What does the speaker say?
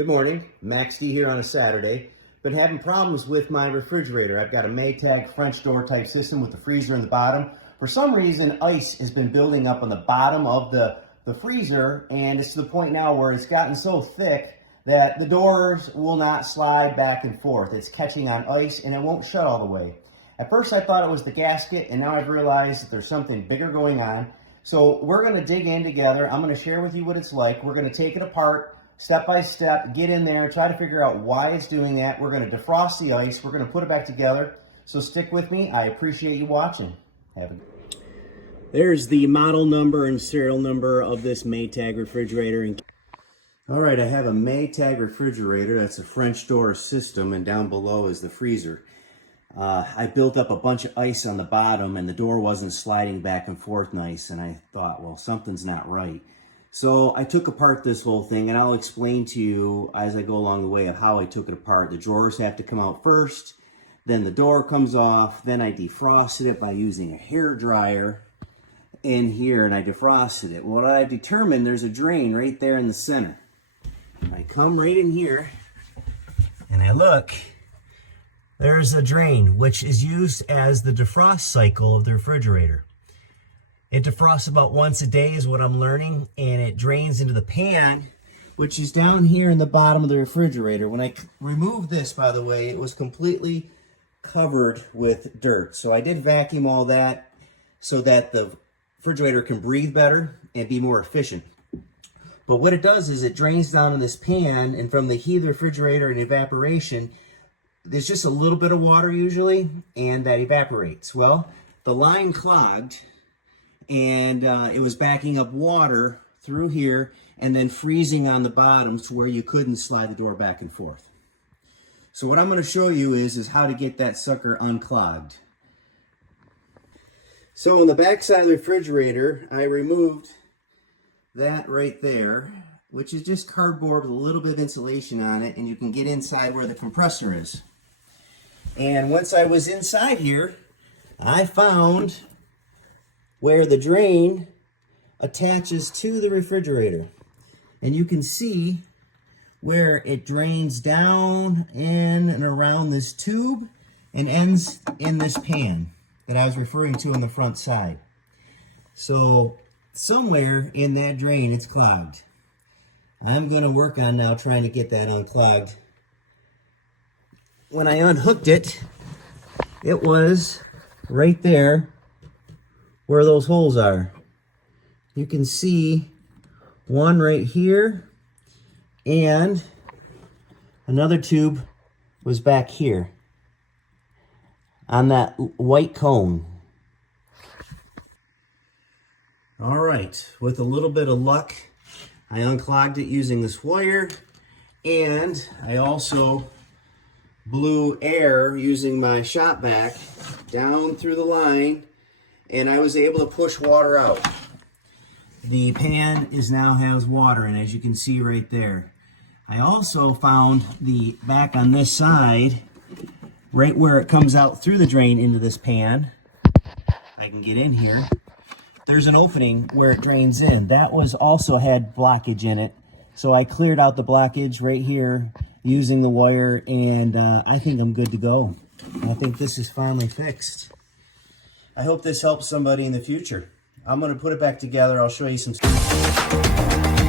Good morning, Max D here on a Saturday. Been having problems with my refrigerator. I've got a Maytag French door type system with the freezer in the bottom. For some reason, ice has been building up on the bottom of the freezer, and it's to the point now where it's gotten so thick that the doors will not slide back and forth. It's catching on ice and it won't shut all the way. At first I thought it was the gasket, and now I've realized that there's something bigger going on. So we're going to dig in together. I'm going to share with you what it's like. We're going to take it apart step by step, get in there, try to figure out why it's doing that. We're going to defrost the ice. We're going to put it back together. So stick with me. I appreciate you watching. There's the model number and serial number of this Maytag refrigerator. All right, I have a Maytag refrigerator. That's a French door system, and down below is the freezer. I built up a bunch of ice on the bottom, and the door wasn't sliding back and forth nice, and I thought, well, something's not right. So I took apart this whole thing, and I'll explain to you as I go along the way of how I took it apart. The drawers have to come out first, then the door comes off, then I defrosted it by using a hair dryer in here, and I defrosted it. What I've determined, there's a drain right there in the center. I come right in here, and I look. There's a drain, which is used as the defrost cycle of the refrigerator. It defrosts about once a day is what I'm learning, and it drains into the pan, which is down here in the bottom of the refrigerator. When I removed this, by the way, it was completely covered with dirt. So I did vacuum all that so that the refrigerator can breathe better and be more efficient. But what it does is it drains down in this pan, and from the heat of the refrigerator and evaporation, there's just a little bit of water usually, and that evaporates. Well, the line clogged, and it was backing up water through here and then freezing on the bottom to where you couldn't slide the door back and forth. So what I'm going to show you is how to get that sucker unclogged. So on the back side of the refrigerator, I removed that right there, which is just cardboard with a little bit of insulation on it, and you can get inside where the compressor is. And once I was inside here, I found where the drain attaches to the refrigerator. And you can see where it drains down in and around this tube and ends in this pan that I was referring to on the front side. So somewhere in that drain it's clogged. I'm going to work on now trying to get that unclogged. When I unhooked it, it was right there where those holes are. You can see one right here, and another tube was back here on that white cone. All right, with a little bit of luck, I unclogged it using this wire, and I also blew air using my shop vac down through the line, and I was able to push water out. The pan now has water, and as you can see right there. I also found the back on this side, right where it comes out through the drain into this pan. I can get in here. There's an opening where it drains in. That was also had blockage in it. So I cleared out the blockage right here using the wire, and I think I'm good to go. I think this is finally fixed. I hope this helps somebody in the future. I'm going to put it back together. I'll show you some stuff.